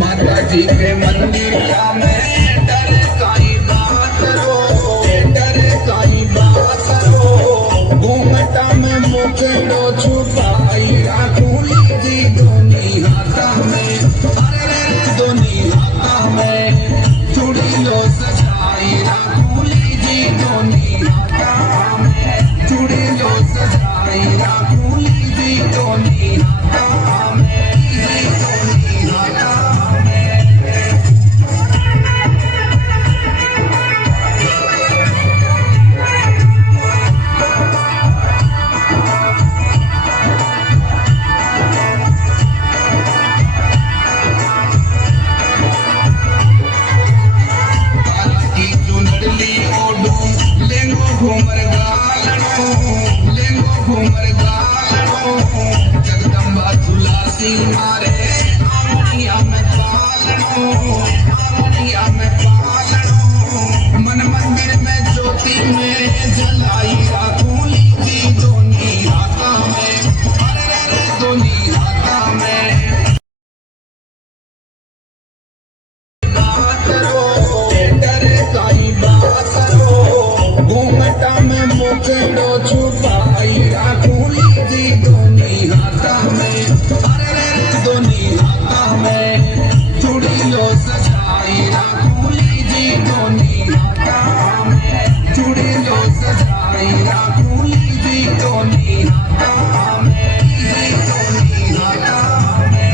माता जी के मंदिर में डर काई बात रो, डर काई बात रो। घूमटा में मुखड़ो छुपाई राखूं जी दोनी हाथा में, अरे दोनी हाथा में चूड़ी लो सजाई राखूं जी दोनी हाथा में, चूड़ी लो सजाई राखूं जी दोनी हाथा में, दोनी हाथा में। घूमर गालड़ो, लेंगो घूमर गालड़ो, जगदम्बा तुलसी मारे आंगनिया में पालड़ो, आंगनिया में पालड़ो। मन मंदिर में ज्योति में जलाई राखूं जी दोनी हाथा में, अरे दोनी हाथा में। बात रो, डर काई बात रो। घूमटा में मुखड़ो छुपाई राखूं जी दोनी हाथा में, अरे दोनी हाथा में चूड़ी लो सजाई राखूं जी दोनी हाथा में, चूड़ी लो सजाई राखूं जी दोनी हाथा में, दोनी हाथा में।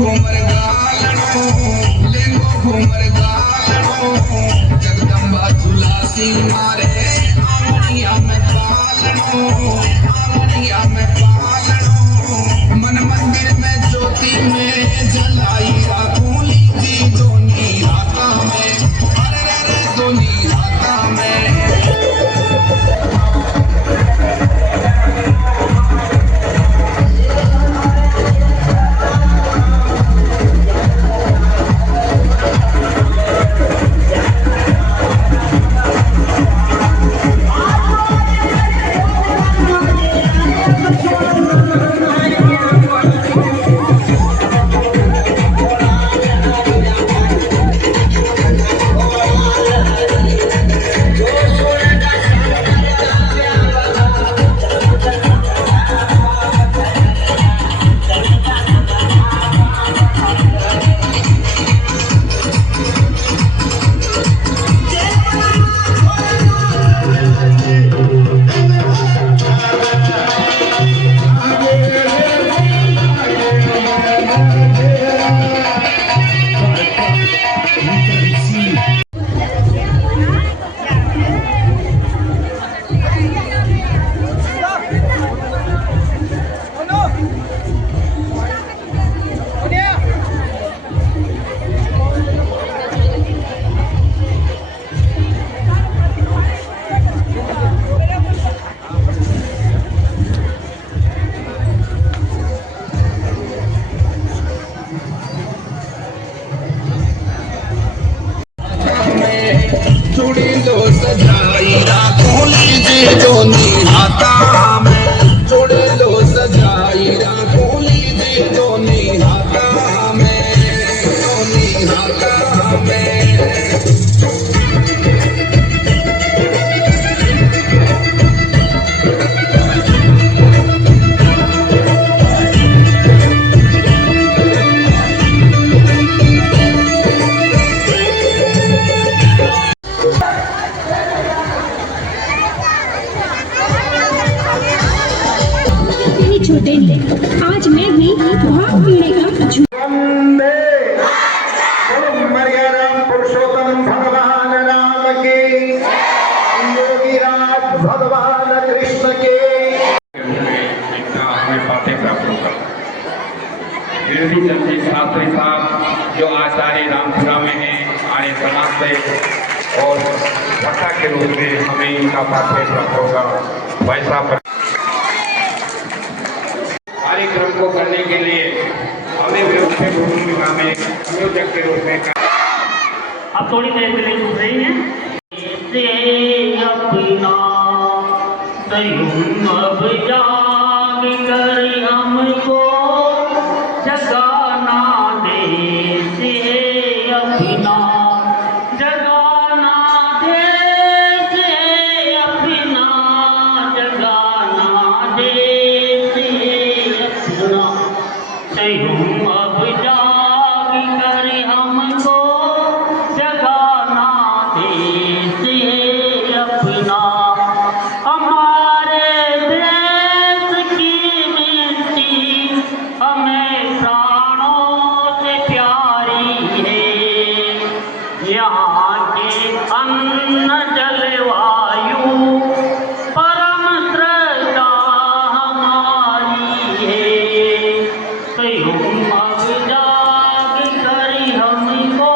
घूमर गालड़ो, लेंगो घूमर गालड़ो, जगदम्बा तुलसी मारे आंगनिया में पालड़ो, आंगनिया में पालड़ो। मन मंदिर में ज्योति में जलाई राखूं जी दोनी हाथा में, अरे दोनी हाथा में। चूड़ी लो सजाई राखूं जी दोनी हाथा में, चूड़ी लो सजाई राखूं जी दोनी हाथा में, दोनी हाथा में। छोटे आज मैं भी भाग पीने का पुरुषोत्तम भगवान राम के, योगी राज भगवान कृष्ण के। हमें बातें प्राप्त होगा। विरोधी शास्त्री साहब जो आचार्य रामपुरा में हैं, हमारे समाज से और भट्टा के रूप में हमें इनका पाठ्य प्राप्त होगा। वैसा कार्यक्रम को करने के लिए हमें व्यवस्थित भूमिका में संयोजक के रूप में अब थोड़ी देर के लिए सुन रही हैं। अपना तयूं अब जाग कर हमको जगाना दे से अपना जगाना दे से अपना जगाना दे से अपना तयूं अब जाग कर हमको जगाना दे से अपना हमारे देश की मिट्टी हमें प्राणों से प्यारी है। यहाँ के अन्न जलवायु परम श्रद्धा हमारी है। कयूं अब जाग कर हमको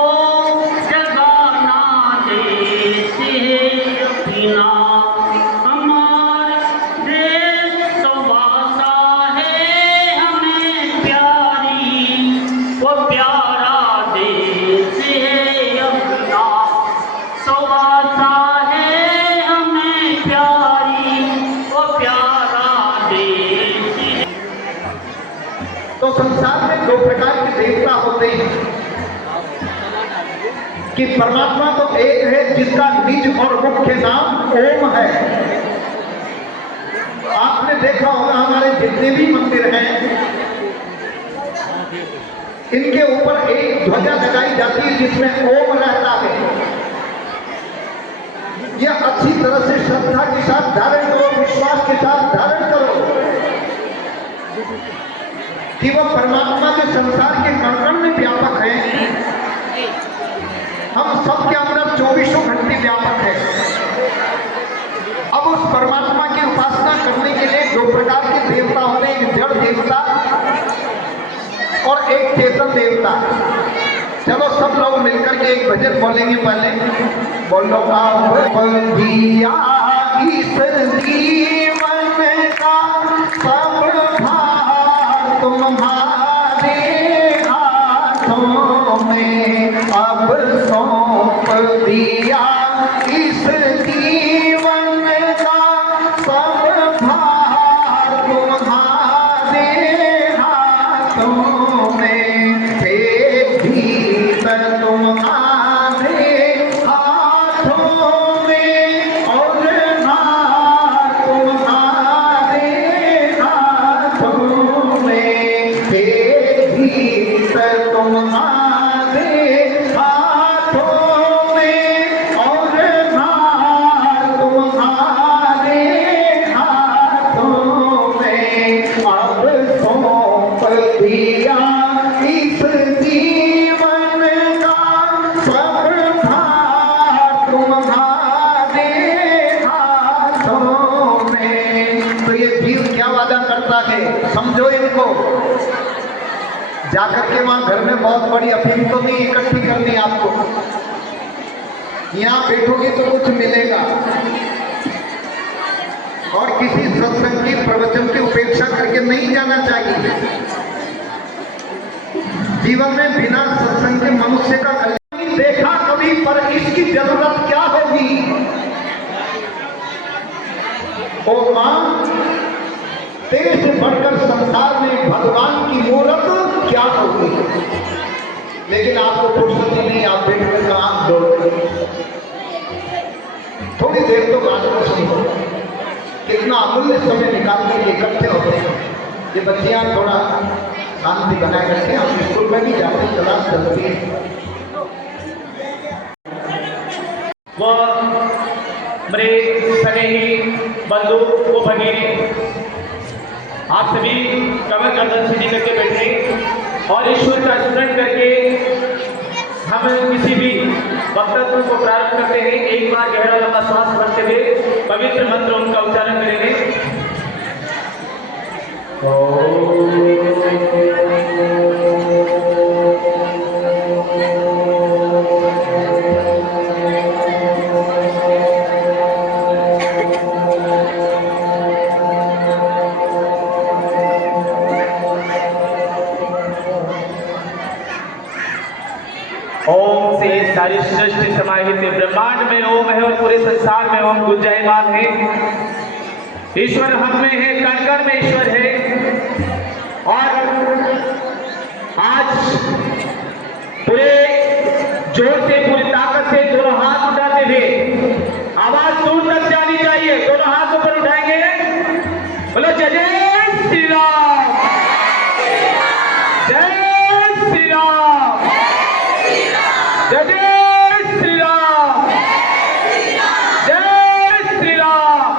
जगाना दे से अपना हमारे देश सवासा है हमें प्यारी वो प्यारा देश है अपना सवासा है हमें प्यारी वो प्यारा देश है। तो संसार में दो प्रकार के देवता होते हैं कि परमात्मा तो एक है जिसका निज और मुख्य नाम ओम है। आपने देखा होगा हमारे जितने भी मंदिर हैं इनके ऊपर एक ध्वजा लगाई जाती है जिसमें ओम रहता है। यह अच्छी तरह से श्रद्धा के साथ धारण करो, विश्वास के साथ धारण करो कि वह परमात्मा के संसार के कण में व्यापक है। हम सबके अंदर 24 घंटे व्यापक है। अब उस परमात्मा की उपासना करने के लिए दो प्रकार के देवता होते हैं, एक जड़ देवता और एक चेतन देवता। चलो सब लोग मिलकर के एक भजन बोलेंगे। पहले बोलो आप दिया इस जीवन का सब भार तुम्हारे हाथों में अब सौंप दिया इस जीवन का सब भार तुम्हारे हाथों में हे भीतर तुम्हारे हाथों में और भार तुम्हारे हाथों में हे भीतर तुम्हारे हाथों में और भार तुम्हारे हाथों में अब सौंप दिया इस जीवन का सब भार तुम्हारे हाथों में। तो ये जीव क्या वादा करता है समझो इनको। जाकर के वहां घर में बहुत बड़ी अफीम तो नहीं इकट्ठी करनी आपको, यहाँ बैठोगे तो कुछ मिलेगा। और किसी सत्संग की प्रवचन की उपेक्षा करके नहीं जाना चाहिए। जीवन में बिना सत्संग के मनुष्य का कल्याण नहीं देखा कभी, पर इसकी जरूरत क्या होगी। ओ मां, तेरे से बढ़कर संसार में भगवान की मूर्त क्या होगी। लेकिन आपको फुर्सत ही नहीं, आप बैठ कर काम दौड़ते। थोड़ी देर तो बात को सुनो, कितना अमूल्य समय निकाल के इकट्ठे होते हैं। ये बच्चियां थोड़ा शांति बनाए रखें, हम स्कूल में भी जाते हैं, क्लास चलती है। वह मेरे स्नेही बंधु वो भगिनी, आप सभी कमर गर्दन सीधी करके बैठे और ईश्वर का स्मरण करके हम किसी भी वक्तव्य को प्रारंभ करते हैं। एक बार गहरा लंबा श्वास भरते हुए पवित्र मंत्र उनका उच्चारण करेंगे। सृष्टि समाहित है, ब्रह्मांड में ओम है और पूरे संसार में ओम गुंजायमान है। ईश्वर हम में है, कण कण में ईश्वर है। और आज पूरे जोर से, पूरी ताकत से दोनों हाथ उठाते हुए आवाज दूर तक जानी चाहिए। दोनों हाथ ऊपर उठाएंगे, बोलो जय जय श्री राम, जय श्री राम, जय जय श्री राम, जय श्री राम,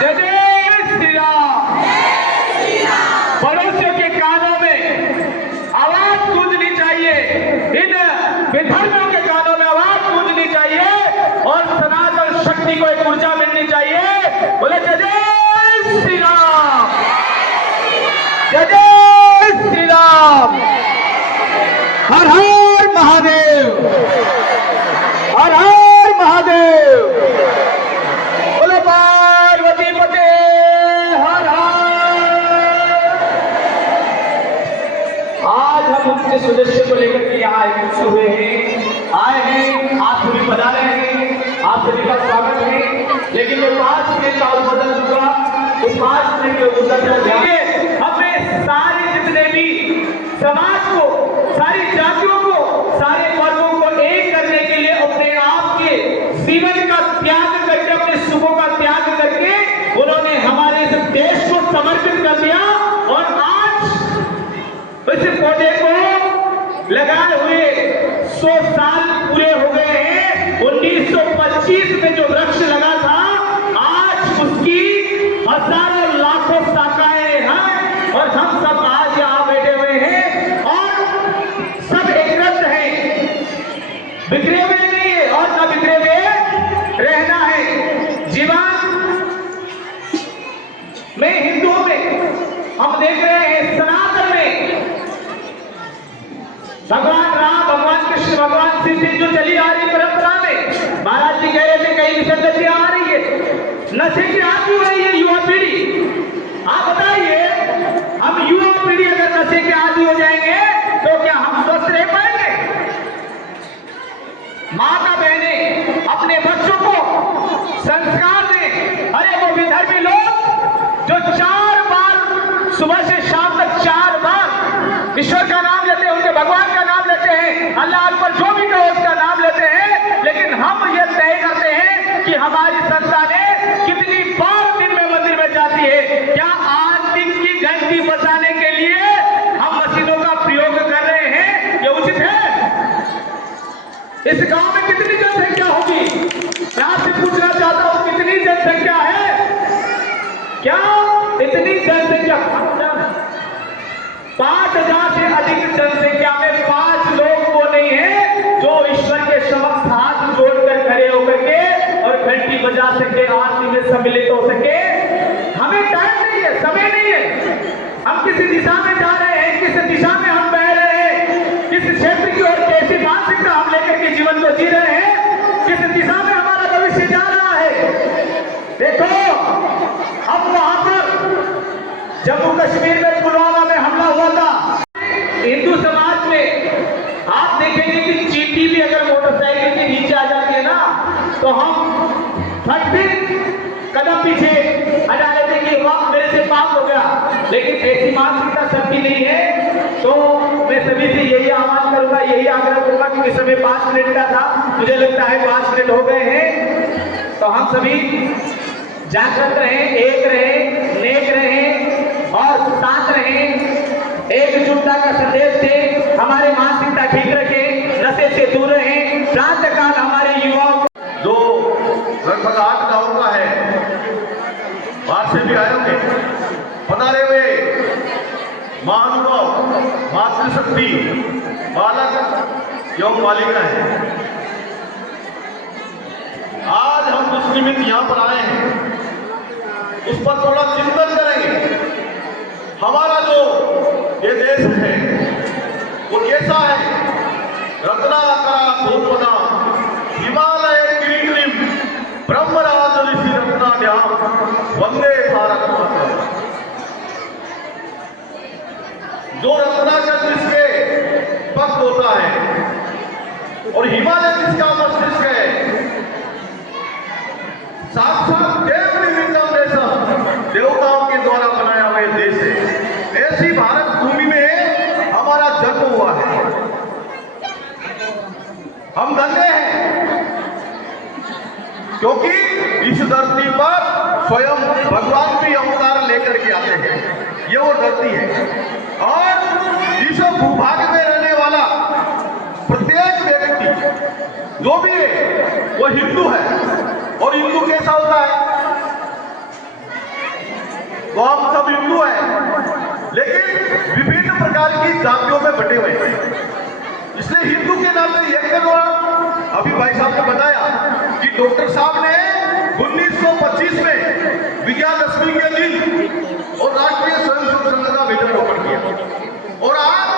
जय जय श्री राम। पड़ोसियों के कानों में आवाज गूंजनी चाहिए, इन विधर्मियों के कानों में आवाज गूंजनी चाहिए और सनातन शक्ति को एक ऊर्जा मिलनी चाहिए। बोले जय जय श्री राम, जय जय श्री राम, हर हर महादेव, हर हर महादेव, बोले पार्वती पते हर हर। आज हम उनके सदस्य को लेकर के यहाँ एकत्र हुए हैं, आए हैं, आप सभी पधारे हैं, आप सभी का स्वागत है। लेकिन मैं 5 मिनट का उद्बोधन दूंगा, उस 5 मिनट के उद्बोधन में हमें सारे जितने भी समाज को, सारी जातियों को, सारे वर्गों को एक करने के लिए अपने आप के जीवन का त्याग करके, अपने सुखों का त्याग करके उन्होंने हमारे इस देश को समर्पित कर दिया। और आज इस पौधे को लगाए हुए 100 साल पूरे हो गए हैं। 1925 में जो वृक्ष लगा था, आज उसकी हजारों लाखों शाखाएं हैं और हम सब आज यहाँ बैठे हुए हैं और सब एकत्र हैं, बिखरे हुए नहीं है और न बिखरे हुए रहना है। जीवन में, हिंदुओं में हम देख रहे हैं, सनातन में भगवान राम, भगवान कृष्ण, भगवान शिव जो चली आ रही परंपरा में, महाराज जी कह रहे थे कई विसंगतियां आ रही है, नशे की आदि हो रही है युवा पीढ़ी। आप बताइए, हम युवा पीढ़ी अगर नशे के आदि हो जाएंगे तो क्या हम स्वस्थ रह पाएंगे? माता बहनें अपने बच्चों को संस्कार दें। अरे वो विधर्मी लोग जो 4 बार सुबह से शाम तक 4 बार ईश्वर का नाम लेते हैं, उनके भगवान का नाम लेते हैं, अल्लाह पर जो भी कहो उसका नाम लेते हैं, लेकिन हम ये तय करते हैं कि हमारी संतानें कितनी बार दिन में मंदिर में जाती है। क्या आरती की घंटी बजाने के लिए हम मशीनों का प्रयोग कर रहे हैं? ये उचित है? इस गांव में कितनी जनसंख्या होगी? मैं आपसे पूछना चाहता हूं, कितनी जनसंख्या है? क्या इतनी जनसंख्या 5000 से अधिक जनसंख्या में 5 लोग वो नहीं है जो ईश्वर के समक्ष हाथ जोड़कर खड़े होकर के और घंटी बजा सके, आरती में सम्मिलित हो सके। हमें टाइम नहीं है, समय नहीं है। हम किसी दिशा में जा रहे हैं, किस दिशा में हम बह रहे हैं, किस क्षेत्र की ओर कैसी मानसिकता हम लेकर के जीवन को जी रहे हैं, किस दिशा में हमारा भविष्य जा रहा है। देखो, हम वहां पर जम्मू कश्मीर में पुलवामा में हमला हुआ था, हिंदू समाज में आप देखेंगे कि चींटी भी अगर मोटरसाइकिल के नीचे आ जाती है ना, तो हम फट से कदम पीछे हटा लेते कि वाह मेरे से पाप हो गया। लेकिन ऐसी मानसिकता सबकी नहीं है। तो मैं सभी से यही आह्वान करूंगा, यही आग्रह करूंगा, क्योंकि समय 5 मिनट का था, मुझे लगता है 5 मिनट हो गए हैं, तो हम सभी जागृत रहें, एक रहें, नेक रहें और साथ रहें, एकजुटता का संदेश दें, हमारी मानसिकता ठीक रखें, नशे से दूर रहें। प्रातः काल हमारे युवाओं को जो लगभग 8 गाँव का है, बाहर से भी आए होंगे, पधारे हुए महानुभाव, मातृशक्ति, बालक एवं बालिका है। आज हम कुछ निमित्त यहाँ पर आए हैं, उस पर थोड़ा चिंतन करेंगे। हमारा जो ये देश है वो कैसा है? रत्नाकरा भूपना हिमालय किरीटिम ब्रह्मराज ऋषि रत्नाड्याम वंदे भारत मातरम। जो रत्नाकर जिसके भक्त होता है और हिमालय जिसका मस्तिष्क है, साक्षात देव निर्मितम देशम, देवताओं के द्वारा बनाया हुआ देश है। ऐसी भारत भूमि में हमारा जन्म हुआ है। हम धन्य हैं क्योंकि इस धरती पर स्वयं भगवान भी अवतार लेकर के आते हैं। ये वो धरती है और इस भूभाग में रहने वाला प्रत्येक व्यक्ति जो भी है वो हिंदू है। और हिंदू कैसा होता है? तो हम सब हिंदू हैं लेकिन विभिन्न प्रकार की जातियों में बटे हुए हैं। इसलिए हिंदू के नाम से एक दिन अभी भाई साहब ने बताया कि डॉक्टर साहब ने 1925 में विजयादशमी के दिन और राष्ट्र